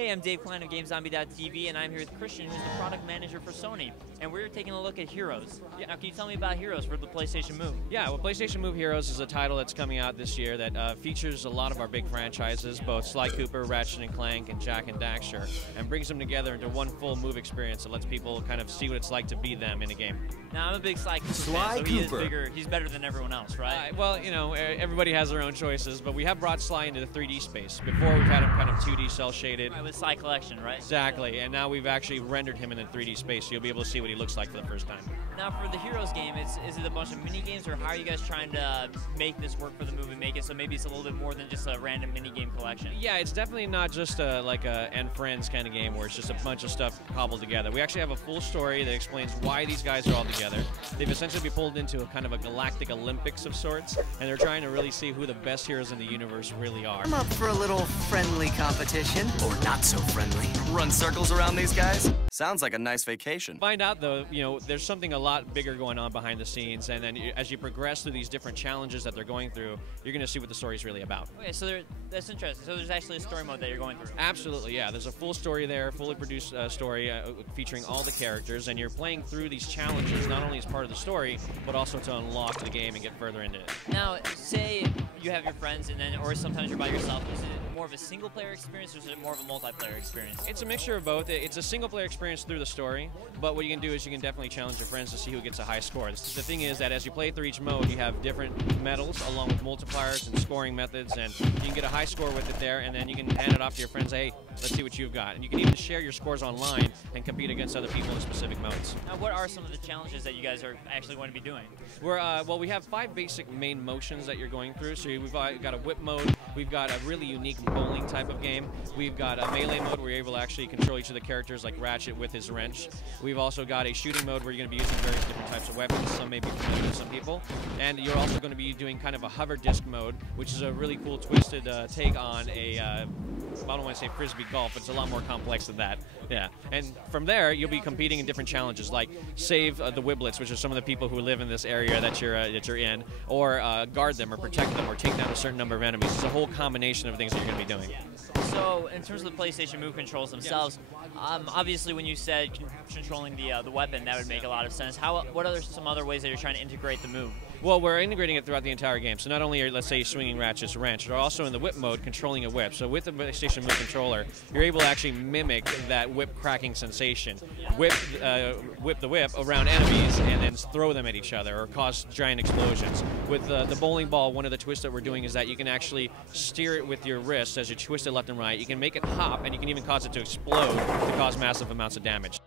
Hey, I'm Dave Klein of GameZombie.tv, and I'm here with Christian, who's the product manager for Sony. And we're taking a look at Heroes. Now, can you tell me about Heroes for the PlayStation Move? Yeah, well, PlayStation Move Heroes is a title that's coming out this year that features a lot of our big franchises, both Sly Cooper, Ratchet and Clank, and Jak and Daxter, and brings them together into one full Move experience that lets people kind of see what it's like to be them in a game. Now, I'm a big Sly Cooper fan, so he is bigger. He's better than everyone else, right? Well, you know, everybody has their own choices, but we have brought Sly into the 3D space. Before, we've had him kind of 2D cel-shaded. Right, with Sly Collection, right? Exactly, and now we've actually rendered him in the 3D space, so you'll be able to see what he looks like for the first time. Now, for the Heroes game, is it a bunch of mini games, or how are you guys trying to make this work for the movie, make it so maybe it's a little bit more than just a random mini game collection? Yeah, it's definitely not just like a and friends kind of game where it's just a bunch of stuff cobbled together. We actually have a full story that explains why these guys are all together. They've essentially been pulled into a kind of a galactic Olympics of sorts, and they're trying to really see who the best heroes in the universe really are. I'm up for a little friendly competition, or not so friendly. Run circles around these guys? Sounds like a nice vacation. Find out, though, you know, there's something a lot bigger going on behind the scenes, and then as you progress through these different challenges that they're going through, you're going to see what the story's really about. Okay, so that's interesting. So there's actually a story mode that you're going through. Absolutely, yeah. There's a full story there, fully produced story featuring all the characters, and you're playing through these challenges not only as part of the story, but also to unlock the game and get further into it. Now, say you have your friends, or sometimes you're by yourself. Is it more of a single-player experience, or is it more of a multiplayer experience? It's a mixture of both. It's a single-player experience through the story, but what you can do is you can definitely challenge your friends to see who gets a high score. The thing is that as you play through each mode, you have different medals along with multipliers and scoring methods, and you can get a high score with it there, and then you can hand it off to your friends. Hey, let's see what you've got. And you can even share your scores online and compete against other people in specific modes. Now, what are some of the challenges that you guys are actually going to be doing? Well, we have 5 basic main motions that you're going through. So we've got a whip mode. We've got a really unique bowling type of game. We've got a melee mode where you're able to actually control each of the characters, like Ratchet with his wrench. We've also got a shooting mode where you're going to be using various different types of weapons. Some may be familiar to some people. And you're also going to be doing kind of a hover disc mode, which is a really cool twisted take on a I don't want to say frisbee golf, but it's a lot more complex than that. Yeah, and from there you'll be competing in different challenges, like save the Wiblets, which are some of the people who live in this area that you're in, or guard them, or protect them, or take down a certain number of enemies. It's a whole combination of things that you're going to be doing. So, in terms of the PlayStation Move controls themselves, obviously when you said controlling the weapon, that would make a lot of sense. What are some other ways that you're trying to integrate the move? Well, we're integrating it throughout the entire game. So not only are, let's say, you're swinging Ratchet's wrench, you're also in the whip mode controlling a whip. So with the PlayStation Move controller, you're able to actually mimic that whip cracking sensation. Whip the whip around enemies and then throw them at each other or cause giant explosions. With the bowling ball, one of the twists that we're doing is that you can actually steer it with your wrist as you twist it left and right. You can make it hop, and you can even cause it to explode to cause massive amounts of damage.